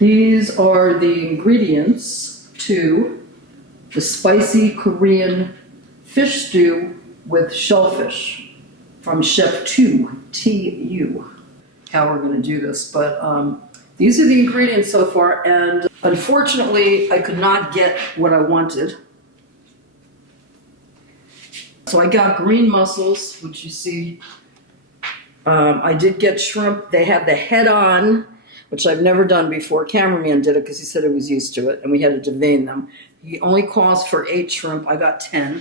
These are the ingredients to the spicy Korean fish stew with shellfish from Chef Tu.It. How we're going to do this, but these are the ingredients so far, and unfortunately I could not get what I wanted. So I got green mussels, which you see. I did get shrimp. They had the head on, which I've never done before. Cameraman did it because he said he was used to it, and we had to devein them. He only cost for 8 shrimp. I got 10.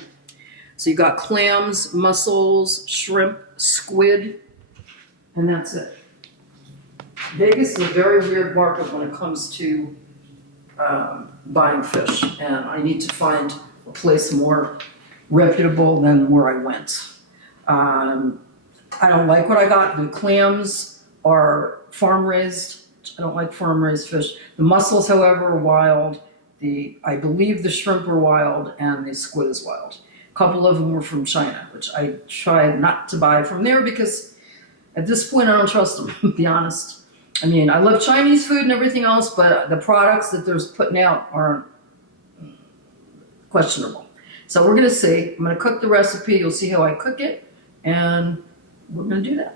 So you got clams, mussels, shrimp, squid, and that's it. Vegas is a very weird market when it comes to buying fish, and I need to find a place more reputable than where I went. I don't like what I got. The clams are farm raised. I don't like farm raised fish. The mussels, however, are wild. I believe the shrimp are wild, and the squid is wild. A couple of them were from China, which I tried not to buy from there because at this point I don't trust them, to be honest. I mean, I love Chinese food and everything else, but the products that they're putting out are questionable. So we're gonna see. I'm gonna cook the recipe. You'll see how I cook it, and we're gonna do that.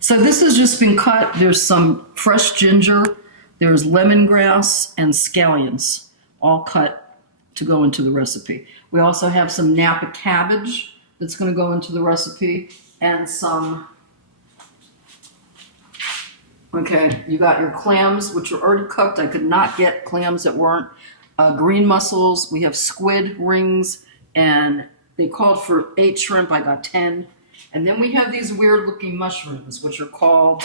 So this has just been cut. There's some fresh ginger, there's lemongrass and scallions, all cut to go into the recipe. We also have some Napa cabbage that's gonna go into the recipe, and some, okay, you got your clams, which are already cooked. I could not get clams that weren't. Green mussels, we have squid rings, and they called for 8 shrimp, I got 10. And then we have these weird looking mushrooms, which are called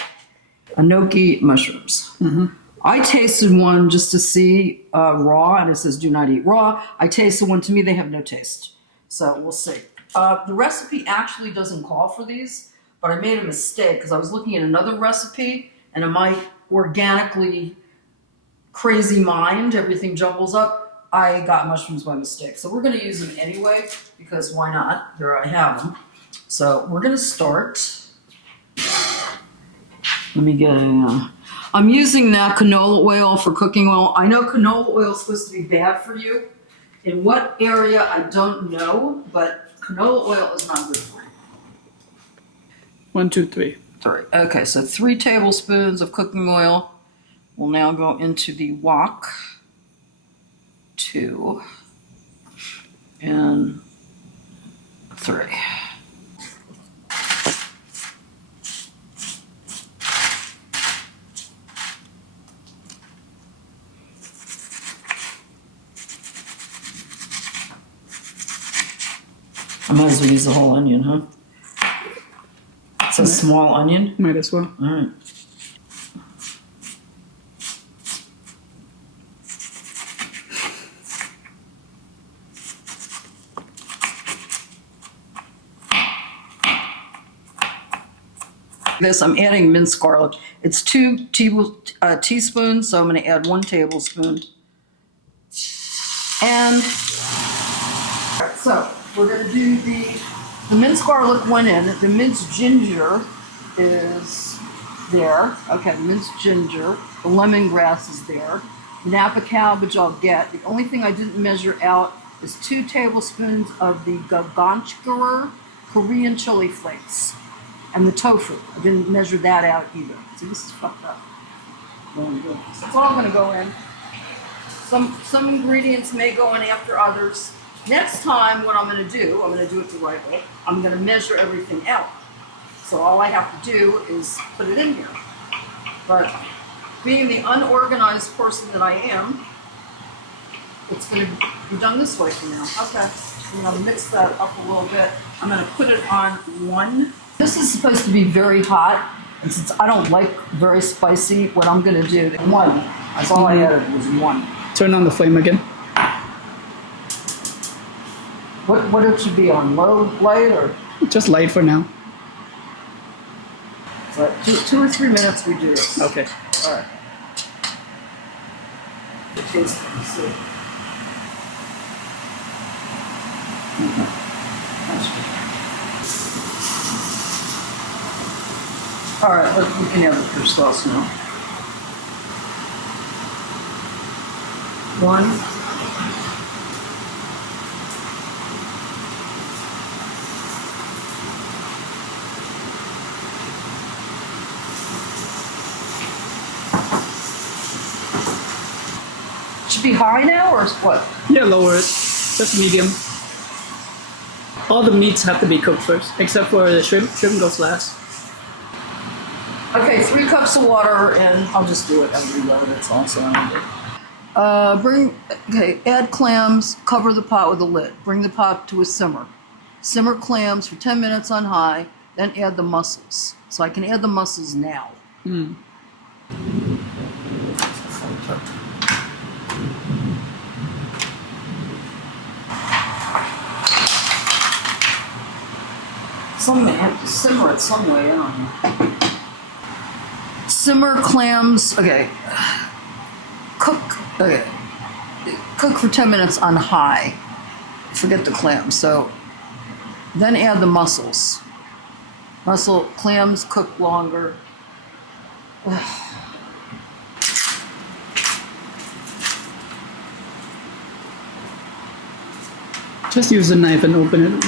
enoki mushrooms. Mm-hmm. I tasted one just to see raw, and it says do not eat raw. I tasted one, to me they have no taste. So we'll see. The recipe actually doesn't call for these, but I made a mistake because I was looking at another recipe, and in my organically crazy mind, everything jumbles up, I got mushrooms by mistake. So we're going to use them anyway, because why not? Here I have them. So we're going to start. Let me get I'm using that canola oil for cooking oil. I know canola oil is supposed to be bad for you. In what area, I don't know, but canola oil is not good for you. 1, 2, 3. 3. Okay, so 3 tablespoons of cooking oil will now go into the wok. 2 and 3. I might as well use the whole onion, huh? It's a small onion. Might as well. All right. This, I'm adding minced garlic. It's 2 teaspoons, so I'm going to add 1 tablespoon. And so we're going to do the minced garlic went in. The minced ginger is there. Okay, the minced ginger. The lemongrass is there. Napa cabbage I'll get. The only thing I didn't measure out is 2 tablespoons of the gaganchgerer Korean chili flakes. And the tofu. I didn't measure that out either. See, this is fucked up. So it's all going to go in. Some ingredients may go in after others. Next time, what I'm going to do it the right way. I'm going to measure everything out. So all I have to do is put it in here. But being the unorganized person that I am, it's going to be done this way for now. Okay. I'm going to mix that up a little bit. I'm going to put it on 1. This is supposed to be very hot, and since I don't like very spicy, what I'm going to do, 1. That's all I added was 1. Turn on the flame again. What it should be on, low, light, or? Just light for now. So 2 or 3 minutes we do this. Okay. All right. Taste it, see. That's good. All right, we can have the fish sauce now. One. Should be high now or what? Yeah, lower it. Just medium. All the meats have to be cooked first, except for the shrimp. Shrimp goes last. Okay, 3 cups of water, and I'll just do it every load. That's also add clams, cover the pot with a lid. Bring the pot to a simmer. Simmer clams for 10 minutes on high, then add the mussels. So I can add the mussels now. Mm. Some may have to simmer it some way, I don't know. Simmer clams, okay. Cook for 10 minutes on high. Forget the clams, so then add the mussels. Clams cook longer. Just use a knife and open it.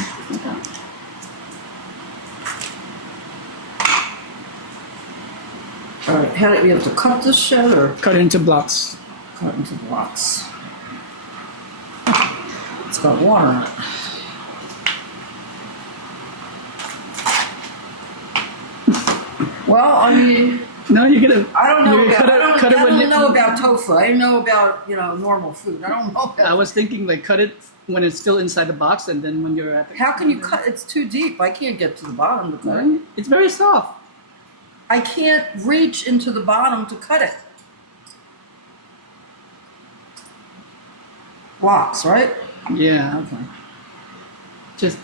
All right, how do you have to cut this shit or Cut it into blocks. cut into blocks? It's got water in it. Well, I mean, No, you get it. I don't know you about. cut it I when don't know about tofu. I know about normal food. I don't know I about. was thinking like cut it when it's still inside the box, and then when you're at the. How can you cut? It's too deep. I can't get to the bottom to cut it. It's very soft. I can't reach into the bottom to cut it. Blocks, right? Yeah. Okay. Just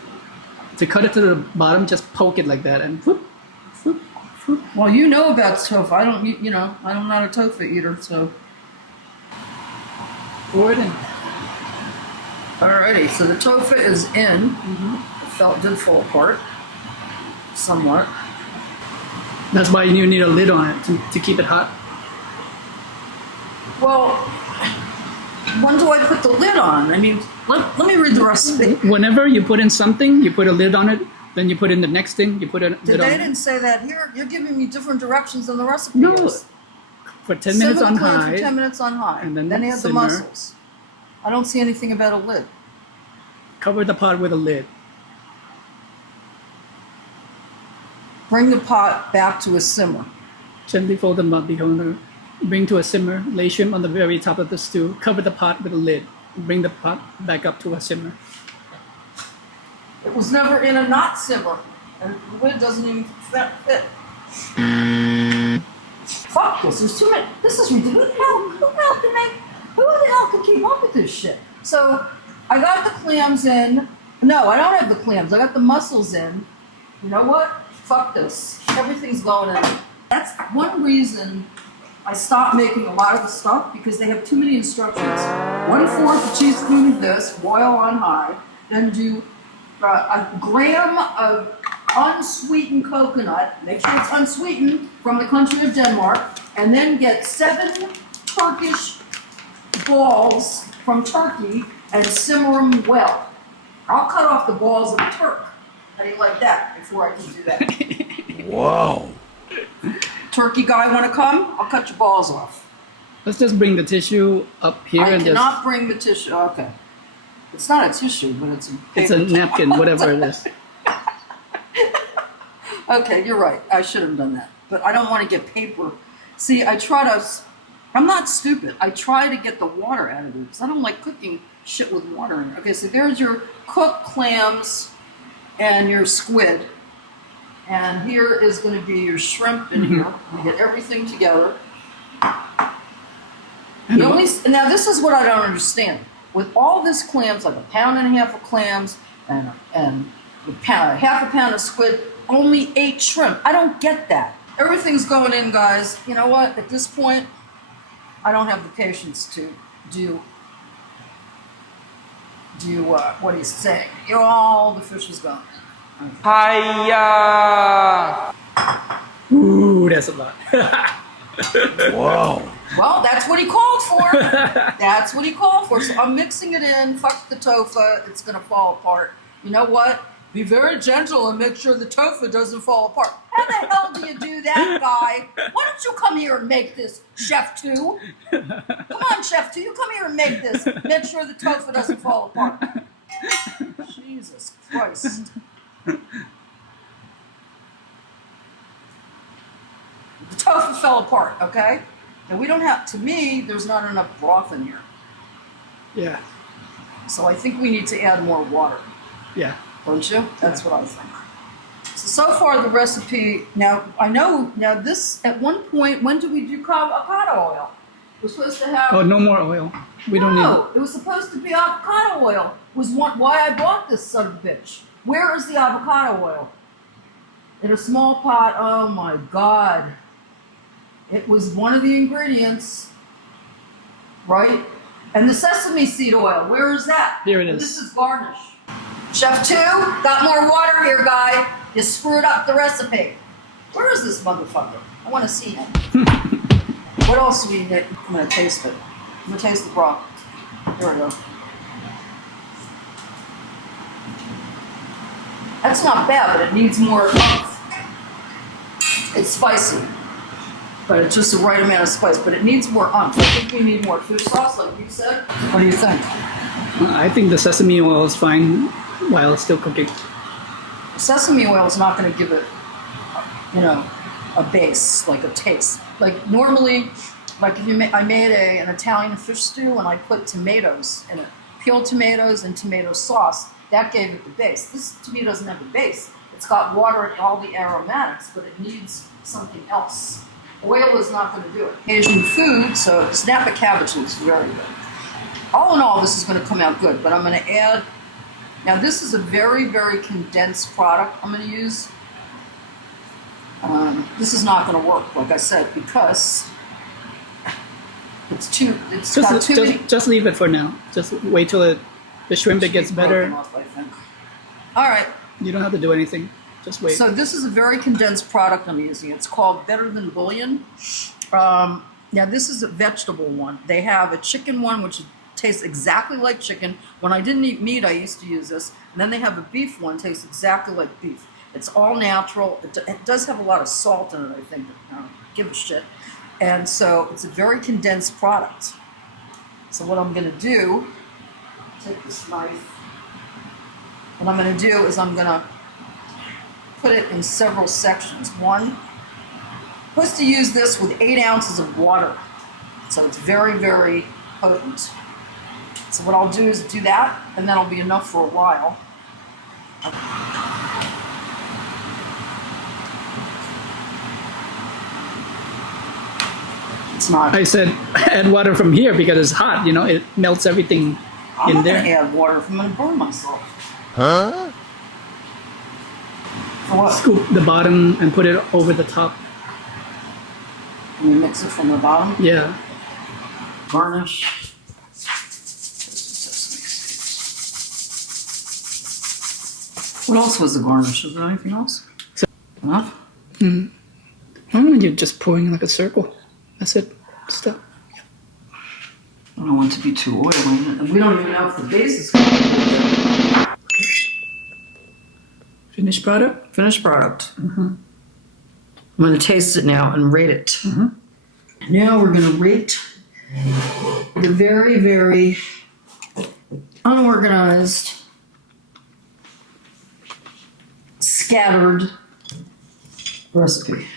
to cut it to the bottom, just poke it like that, and whoop, whoop, whoop. Well, you know about tofu. I don't. I'm not a tofu eater, so. Pour it in. Alrighty, so the tofu is in. It did fall apart, somewhat. That's why you need a lid on it to keep it hot. Well, when do I put the lid on? I mean, let me read the recipe. Whenever you put in something, you put a lid on it. Then you put in the next thing. You put a lid They on it. didn't say that here. You're giving me different directions than the recipe No. is. For 10 minutes Simmer on the clams high. for 10 minutes on high. And then add the simmer. mussels. I don't see anything about a lid. Cover the pot with a lid. Bring the pot back to a simmer. Gently fold the mud corner. Bring to a simmer. Lay shrimp on the very top of the stew. Cover the pot with a lid. Bring the pot back up to a simmer. It was never in a not simmer. And the lid doesn't even fit. Fuck this. There's too many. This is ridiculous. Who the hell can keep up with this shit? So I got the clams in. No, I don't have the clams. I got the mussels in. You know what? Fuck this. Everything's going in. That's one reason I stopped making a lot of the stuff, because they have too many instructions. 1/4 teaspoon of this, boil on high, then do a gram of unsweetened coconut, make sure it's unsweetened, from the country of Denmark, and then get 7 Turkish balls from Turkey and simmer them well. I'll cut off the balls of the Turk. How do you like that before I can do that? Whoa. Turkey guy want to come? I'll cut your balls off. Let's just bring the tissue up here I and cannot just. bring the tissue. Okay. It's not a tissue, but it's a paper. It's a napkin, whatever it is. Okay, you're right. I should have done that. But I don't want to get paper. See, I'm not stupid. I try to get the water out of it because I don't like cooking shit with water in it. Okay, so there's your cooked clams and your squid. And here is going to be your shrimp in here. You get everything together. Now this is what I don't understand. With all this clams, like 1.5 pounds of clams and half a pound of squid, only 8 shrimp. I don't get that. Everything's going in, guys. You know what? At this point, I don't have the patience to do what he's saying. All the fish is gone. Hiya. Ooh, that's a lot. Whoa. Well, that's what he called for. That's what he called for. So I'm mixing it in. Fuck the tofu. It's going to fall apart. You know what? Be very gentle and make sure the tofu doesn't fall apart. How the hell do you do that, guy? Why don't you come here and make this, Chef Tu? Come on, Chef Tu. You come here and make this. Make sure the tofu doesn't fall apart. Jesus Christ. The tofu fell apart, okay? And we don't have, to me, there's not enough broth in here. Yeah. So I think we need to add more water. Yeah. Don't you? That's what I think. So far the recipe, now I know, now this, at one point, when did we do avocado oil? We're supposed to have... Oh, no more oil. We don't need it. No, it was supposed to be avocado oil. Was why I bought this son of a bitch. Where is the avocado oil? In a small pot, oh my God. It was one of the ingredients, right? And the sesame seed oil, where is that? Here it is. This is garnish. Chef Tu, got more water here, guy. You screwed up the recipe. Where is this motherfucker? I want to see him. What else do we need? I'm going to taste it. I'm going to taste the broth. Here we go. That's not bad, but it needs more oomph. It's spicy, but it's just the right amount of spice, but it needs more oomph. I think we need more fish sauce, like you said. What do you think? I think the sesame oil is fine while still cooking. Sesame oil is not going to give it, you know, a base, like a taste. Like normally, like if I made an Italian fish stew and I put tomatoes in it, peeled tomatoes and tomato sauce, that gave it the base. This to me doesn't have a base. It's got water and all the aromatics, but it needs something else. Oil is not going to do it. Asian food, so snap a cabbage looks very good. All in all, this is going to come out good, but I'm going to add, now this is a very, very condensed product I'm going to use. This is not going to work, like I said, because it's got too many. Just leave it for now. Just wait till the shrimp it gets better. Off, I think. All right. You don't have to do anything. Just wait. So this is a very condensed product I'm using. It's called Better Than Bouillon. Now this is a vegetable one. They have a chicken one, which tastes exactly like chicken. When I didn't eat meat, I used to use this. And then they have a beef one, tastes exactly like beef. It's all natural. It does have a lot of salt in it, I think. I don't give a shit. And so it's a very condensed product. So what I'm going to do, take this knife. What I'm going to do is I'm going to put it in several sections. One, I'm supposed to use this with 8 ounces of water. So it's very, very potent. So what I'll do is do that, and that'll be enough for a while. It's not. I said add water from here because it's hot. You know, it melts everything I'm in not there. going to add water if I'm going to burn myself. Huh? For what? Scoop the bottom and put it over the top. Can you mix it from the bottom? Yeah. Garnish. What else was the garnish? Was there anything else? Enough? I don't know, you're just pouring like a circle. That's it. Stop. I don't want it to be too oily. And we don't even know if the base is going to be Finished product? finished product. I'm going to taste it now and rate it. Now we're going to rate the very, very unorganized, scattered recipe.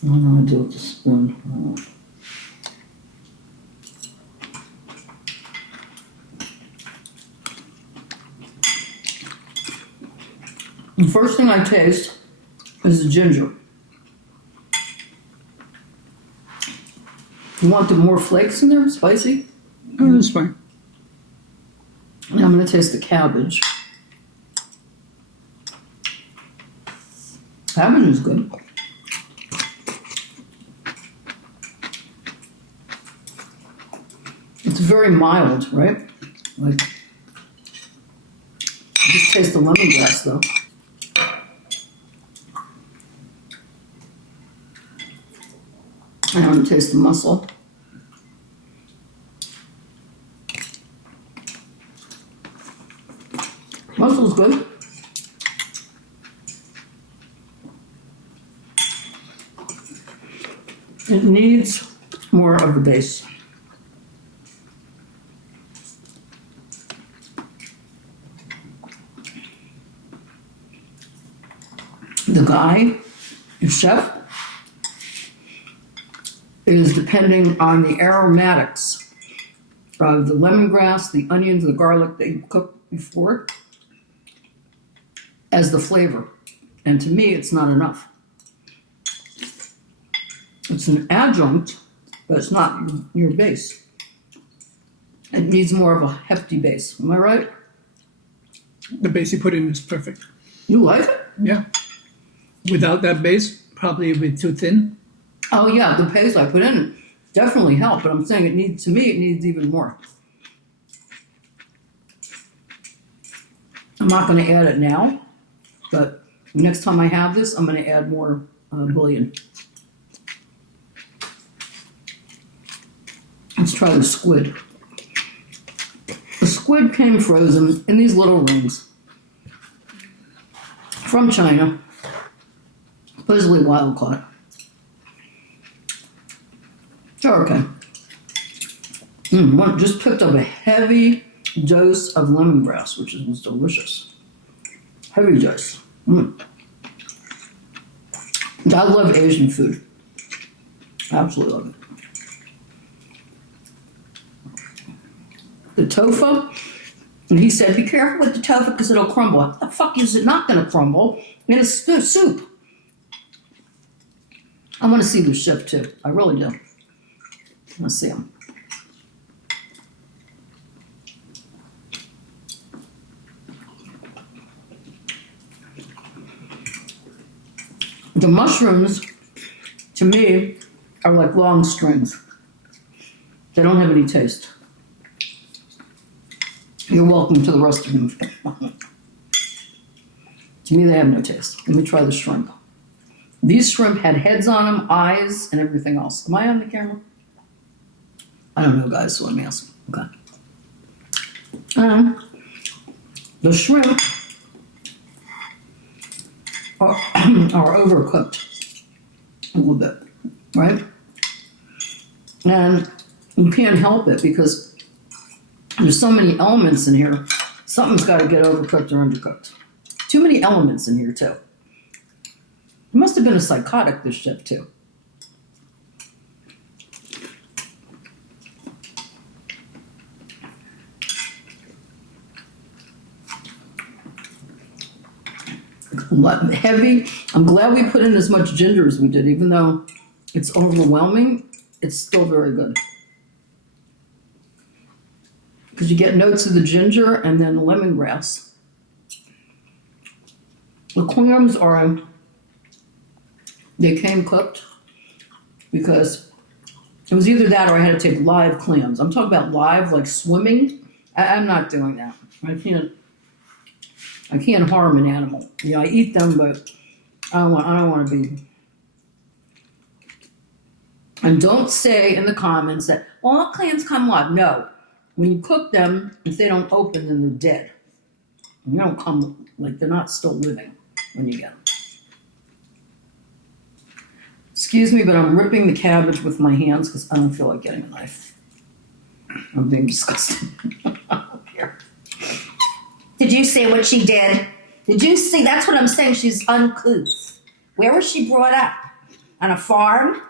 I don't know how to do it with the spoon. The first thing I taste is the ginger. You want the more flakes in there, spicy? Oh, that's fine. And I'm going to taste the cabbage. Cabbage is good. It's very mild, right? Like, just taste the lemongrass though. I want to taste the mussel. Mussel's good. It needs more of the base. The guy, the chef, is depending on the aromatics of the lemongrass, the onions, the garlic that you cooked before as the flavor. And to me, it's not enough. It's an adjunct, but it's not your base. It needs more of a hefty base. Am I right? The base you put in is perfect. You like it? Yeah. Without that base, probably a bit too thin. Oh yeah, the paste I put in definitely helped, but I'm saying it needs, to me, it needs even more. I'm not going to add it now, but next time I have this, I'm going to add more bouillon. Let's try the squid. The squid came frozen in these little rings from China, supposedly wild caught. Okay. Just picked up a heavy dose of lemongrass, which was delicious. Heavy dose. I love Asian food. Absolutely love it. The tofu, and he said, be careful with the tofu because it'll crumble. What the fuck is it not going to crumble? It's soup. I want to see the chef too. I really do. Let's see him. The mushrooms, to me, are like long strings. They don't have any taste. You're welcome to the rest of them. To me, they have no taste. Let me try the shrimp. These shrimp had heads on them, eyes, and everything else. Am I on the camera? I don't know, guys, so let me ask. Okay. The shrimp are overcooked a little bit, right? And you can't help it because there's so many elements in here. Something's got to get overcooked or undercooked. Too many elements in here, too. He must have been a psychotic, this chef, too. Heavy. I'm glad we put in as much ginger as we did, even though it's overwhelming, it's still very good. Because you get notes of the ginger and then the lemongrass. The clams they came cooked because it was either that or I had to take live clams. I'm talking about live, like swimming. I'm not doing that. I can't harm an animal. I eat them, but I don't want to be. And don't say in the comments that, well, all clams come live. No. When you cook them, if they don't open, then they're dead. They don't come, like they're not still living when you get them. Excuse me, but I'm ripping the cabbage with my hands because I don't feel like getting a knife. I'm being disgusting. Here. Did you see what she did? Did you see? That's what I'm saying. She's uncouth. Where was she brought up? On a farm?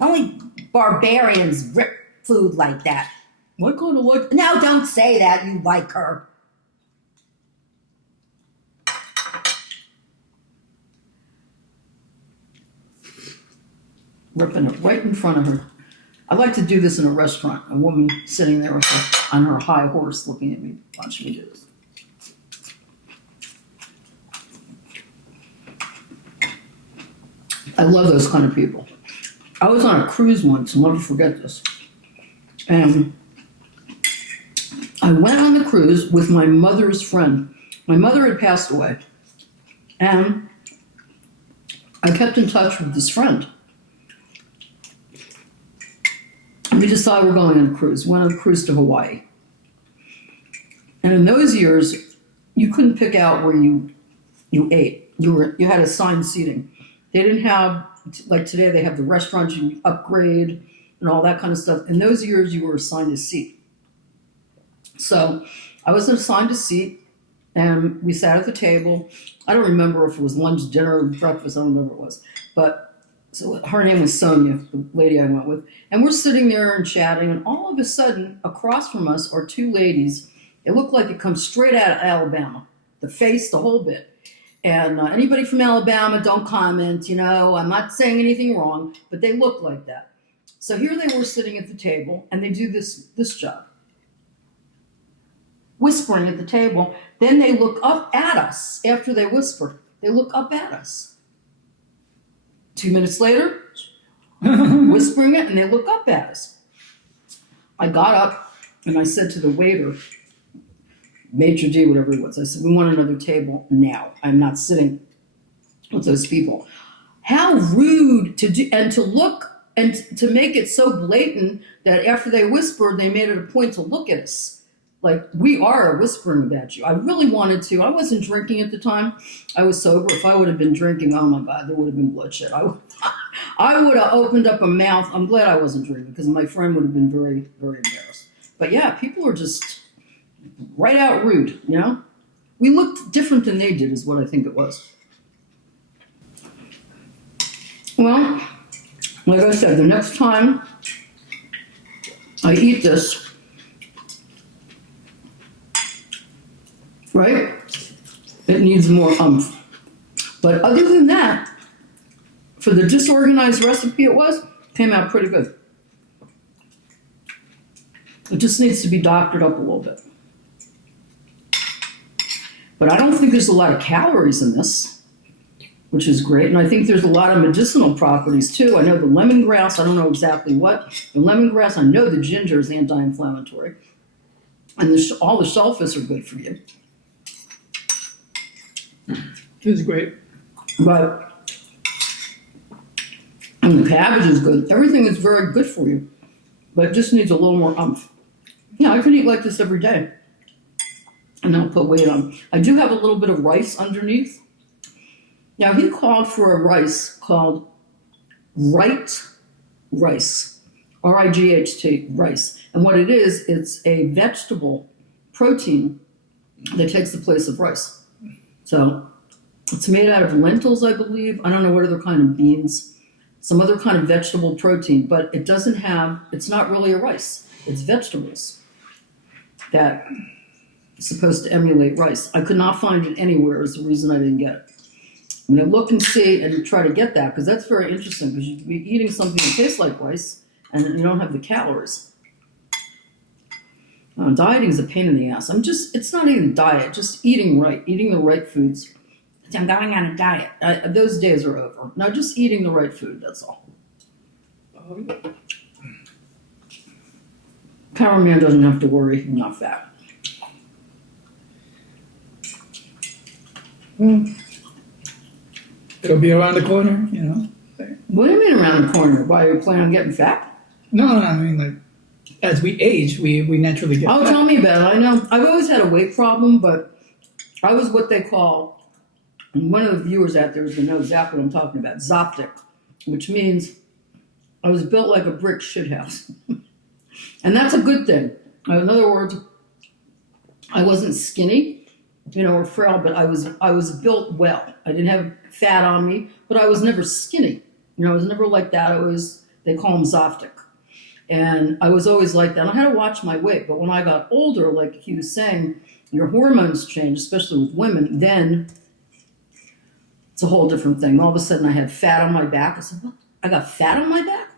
Only barbarians rip food like that. What kind of like? No, don't say that. You like her. Ripping it right in front of her. I like to do this in a restaurant. A woman sitting there on her high horse looking at me, watching me do this. I love those kind of people. I was on a cruise once, and I'll never forget this. And I went on the cruise with my mother's friend. My mother had passed away. And I kept in touch with this friend. we decided we're going on a cruise. We went on a cruise to Hawaii. And in those years, you couldn't pick out where you ate. You had assigned seating. They didn't have, like today, they have the restaurants you upgrade and all that kind of stuff. In those years, you were assigned a seat. So I was assigned a seat, and we sat at the table. I don't remember if it was lunch, dinner, breakfast. I don't remember what it was. But so her name was Sonia, the lady I went with. And we're sitting there and chatting, and all of a sudden, across from us are two ladies. It looked like it comes straight out of Alabama. The face, the whole bit. And anybody from Alabama, don't comment, I'm not saying anything wrong, but they look like that. So here they were sitting at the table, and they do this job. Whispering at the table. Then they look up at us after they whisper. They look up at us. 2 minutes later, whispering it, and they look up at us. I got up, and I said to the waiter, maitre d', whatever it was, I said, we want another table now. I'm not sitting with those people. How rude to do, and to look, and to make it so blatant that after they whispered, they made it a point to look at us. Like, we are whispering about you. I really wanted to. I wasn't drinking at the time. I was sober. If I would have been drinking, oh my God, there would have been bloodshed. I would have opened up a mouth. I'm glad I wasn't drinking because my friend would have been very, very embarrassed. But yeah, people are just right out rude, We looked different than they did is what I think it was. Well, like I said, the next time I eat this, right, it needs more oomph. But other than that, for the disorganized recipe came out pretty good. It just needs to be doctored up a little bit. But I don't think there's a lot of calories in this, which is great. And I think there's a lot of medicinal properties too. I know the lemongrass, I don't know exactly what. The lemongrass, I know the ginger is anti-inflammatory. And all the shellfish are good for you. It was great. But, and the cabbage is good. Everything is very good for you. But it just needs a little more oomph. I can eat like this every day. And I'll put weight on. I do have a little bit of rice underneath. Now, he called for a rice called right rice. R-I-G-H-T, rice. And what it is, it's a vegetable protein that takes the place of rice. So it's made out of lentils, I believe. I don't know what other kind of beans. Some other kind of vegetable protein. But it's not really a rice. It's vegetables that supposed to emulate rice. I could not find it anywhere is the reason I didn't get it. I'm going to look and see and try to get that because that's very interesting because you could be eating something that tastes like rice and you don't have the calories. Dieting is a pain in the ass. It's not even diet, just eating right, eating the right foods. I'm going on a diet. Those days are over. No, just eating the right food, that's all. Cameraman doesn't have to worry, he's not fat. It'll be around the corner, What do you mean around the corner? Why, are you planning on getting fat? No, I mean, like, as we age, we naturally get fat. Tell me about it. I know. I've always had a weight problem, but I was what they call, and one of the viewers out there is going to know exactly what I'm talking about, zoptic, which means I was built like a brick shithouse. And that's a good thing. In other words, I wasn't skinny, or frail, but I was built well. I didn't have fat on me, but I was never skinny. I was never like that. They call them zoptic. And I was always like that. And I had to watch my weight. But when I got older, like he was saying, your hormones change, especially with women, then it's a whole different thing. All of a sudden I had fat on my back. I said, what? I got fat on my back?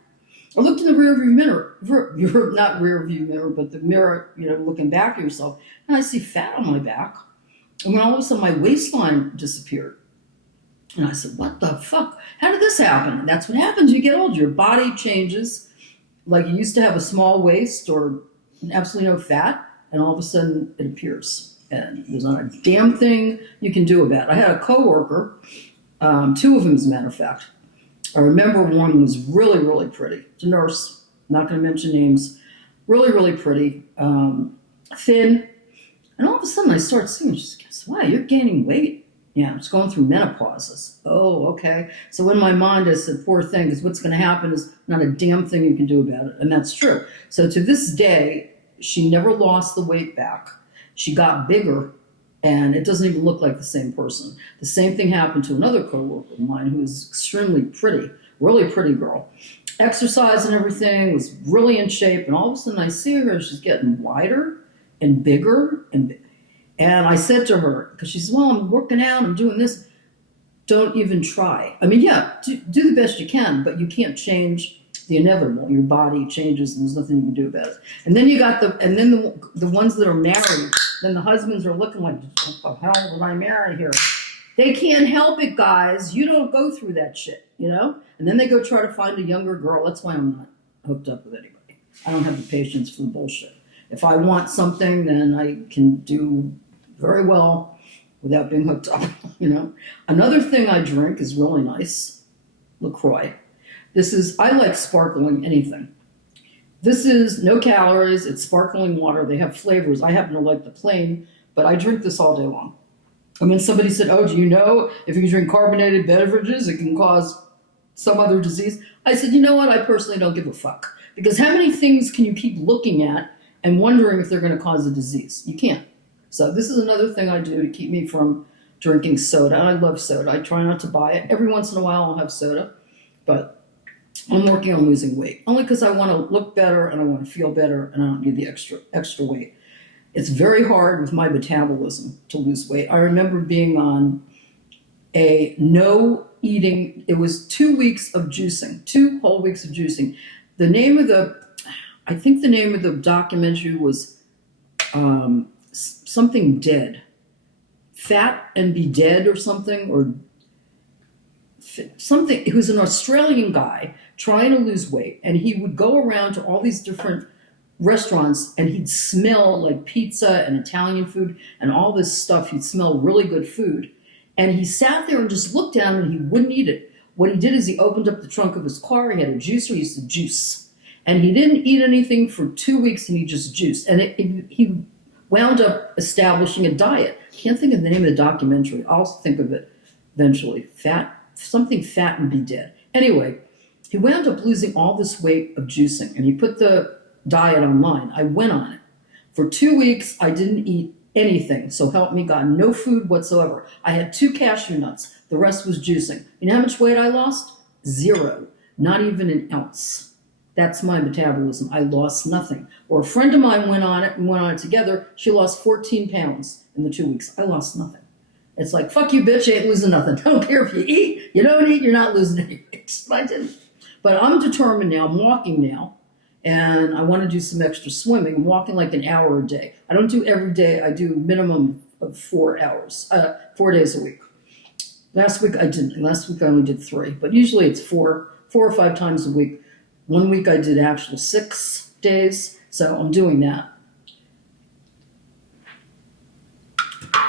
I looked in the rear view mirror, not rear view mirror, but the mirror, looking back at yourself, and I see fat on my back. And when all of a sudden my waistline disappeared. And I said, what the fuck? How did this happen? And that's what happens. You get older. Your body changes. Like you used to have a small waist or absolutely no fat, and all of a sudden it appears. And there's not a damn thing you can do about it. I had a coworker, two of them as a matter of fact. I remember one was really, really pretty. It's a nurse. not going to mention names. Really, really pretty, thin. And all of a sudden I start seeing, she goes, wow, you're gaining weight. Yeah, it's going through menopause. Oh, okay. So in my mind I said, poor thing, because what's going to happen is not a damn thing you can do about it. And that's true. So to this day, she never lost the weight back. She got bigger, and it doesn't even look like the same person. The same thing happened to another coworker of mine who is extremely pretty, really pretty girl. Exercise and everything, was really in shape, and all of a sudden I see her, she's getting wider and bigger, and I said to her, because she says, well, I'm working out, I'm doing this. Don't even try. I mean, yeah, do the best you can, but you can't change the inevitable. Your body changes, and there's nothing you can do about it. And then you got the ones that are married, then the husbands are looking like, what the hell did I marry here? They can't help it, guys. You don't go through that shit, And then they go try to find a younger girl. That's why I'm not hooked up with anybody. I don't have the patience for the bullshit. If I want something, then I can do very well without being hooked up, Another thing I drink is really nice, LaCroix. I like sparkling anything. This is no calories, it's sparkling water. They have flavors. I happen to like the plain, but I drink this all day long. I mean, somebody said, oh, do you know if you drink carbonated beverages, it can cause some other disease? I said, you know what? I personally don't give a fuck. Because how many things can you keep looking at and wondering if they're going to cause a disease? You can't. So this is another thing I do to keep me from drinking soda. I love soda. I try not to buy it. Every once in a while I'll have soda. But I'm working on losing weight. Only because I want to look better and I want to feel better and I don't need the extra weight. It's very hard with my metabolism to lose weight. I remember being on a no eating, it was 2 weeks of juicing, 2 whole weeks of juicing. I think the name of the documentary was something dead. Fat and Be Dead or something, or something. He was an Australian guy trying to lose weight, and he would go around to all these different restaurants and he'd smell like pizza and Italian food and all this stuff. He'd smell really good food. And he sat there and just looked down and he wouldn't eat it. What he did is he opened up the trunk of his car. He had a juicer. He used to juice. And he didn't eat anything for 2 weeks and he just juiced. And he wound up establishing a diet. Can't think of the name of the documentary. I'll think of it eventually. Something Fat and Be Dead. Anyway, he wound up losing all this weight of juicing. And he put the diet online. I went on it. For 2 weeks, I didn't eat anything. So help me God, no food whatsoever. I had 2 cashew nuts. The rest was juicing. You know how much weight I lost? 0. Not even an ounce. That's my metabolism. I lost nothing. Or a friend of mine went on it together. She lost 14 pounds in the 2 weeks. I lost nothing. It's like, fuck you, bitch, you ain't losing nothing. I don't care if you eat, you don't eat, you're not losing any weight. I didn't. But I'm determined now. I'm walking now. And I want to do some extra swimming. I'm walking like an hour a day. I don't do every day. I do minimum of 4 hours, 4 days a week. Last week I didn't. Last week I only did 3. But usually it's 4 or 5 times a week. 1 week I did actual 6 days. So I'm doing that.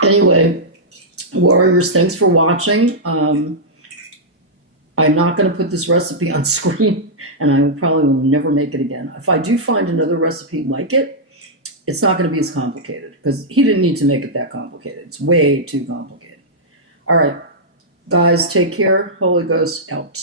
Anyway, Warriors, thanks for watching. I'm not going to put this recipe on screen, and I probably will never make it again. If I do find another recipe like it, it's not going to be as complicated, because he didn't need to make it that complicated. It's way too complicated. All right, guys, take care. Holy Ghost out.